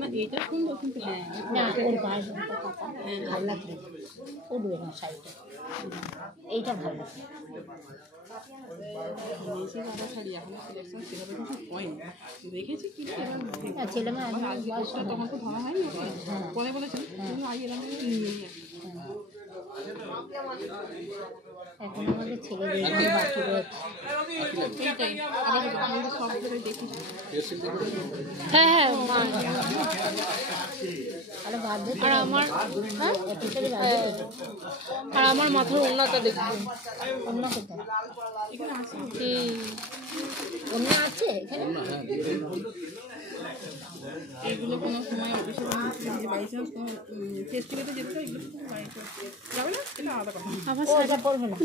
না এটা সুন্দর কিন্তু হ্যাঁ না ওর গায়ে ভালো লাগবে উঠবে না শাড়িটা এইটা ভালো লাগবে শাড়ি এখন সিলেকশন সেভাবে কিছু হয়নি দেখেছি কি ছেলে মেয়ে তখন তো ধরা হয়নি পরে বলেছিল তুমি আগে এরকম নিয়ে এখন আমাদের ছেলেদের বাকি রয়েছে হ্যাঁ হ্যাঁ আর আমার মাথার ওড়নাটা দেখুন অন্য কোথায় অন্য আছে এখানে এইগুলো কোনো সময় অফিসে বাই চান্স কোনো ফেস্টিভ্যালে যেতে হয় এগুলো যাবে না এটা আলাদা কথা ওটা পড়বে না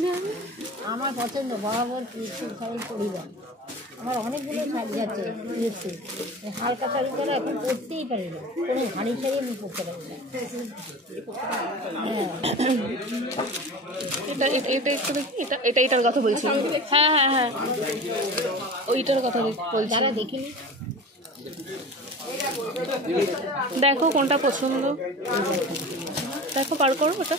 আমার পছন্দ বরাবর পিএসসির শাড়ি পরিবার আমার অনেকগুলো শাড়ি আছে পিএসসি হালকা শাড়ি করে এখন পরতেই পারি না কোনো ভারী শাড়ি আমি পরতে পারি না এটার কথা বলছি হ্যাঁ হ্যাঁ হ্যাঁ ওইটার কথা বলছি যারা দেখিনি দেখো কোনটা পছন্দ দেখো পার করো ওটা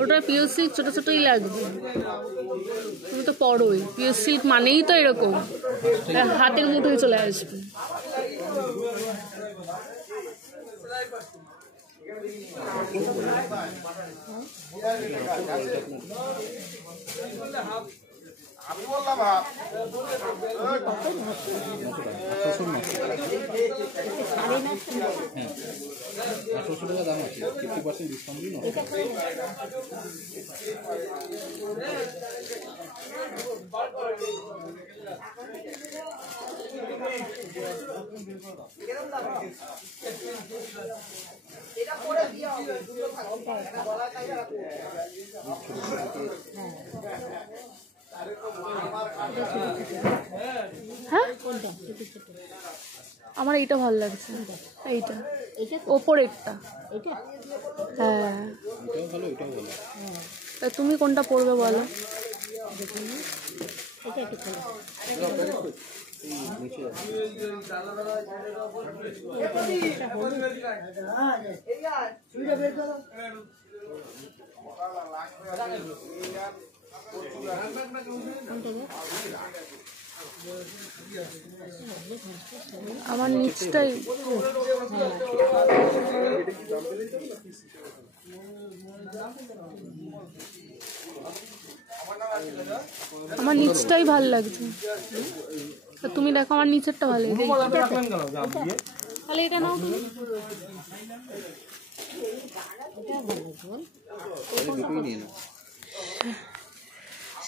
ওটা পিওর সিল্ক ছোট ছোটই লাগবে তুমি তো পড়োই পিওর সিল্ক মানেই তো এরকম হাতের মুঠোয় চলে আসবে আমি বললাম দাম আছে 50% ডিসকাউন্ট দিন এটা পরে দিয়ে হবে দুটো থাকবে গলা কাইরা রাখো হ্যাঁ আমার এইটা ভালো লাগছে এইটা ওপরেরটা হ্যাঁ তা তুমি কোনটা পরবে বলো আমার নিচটাই আমার নিচটাই ভাল লাগছে তুমি দেখো আমার নিচেরটা ভালো তাহলে এটা নাও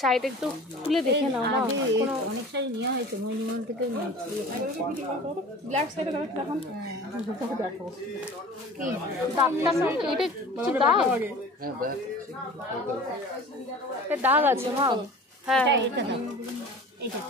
শাড়িটা একটু তুলে দেখে নাও না অনেক শাড়ি নেওয়া হয়েছে মহিমন থেকে ব্ল্যাক শাড়িটা দেখুন দাগটা না এটা কিছু দাগ দাগ আছে মা হ্যাঁ এটা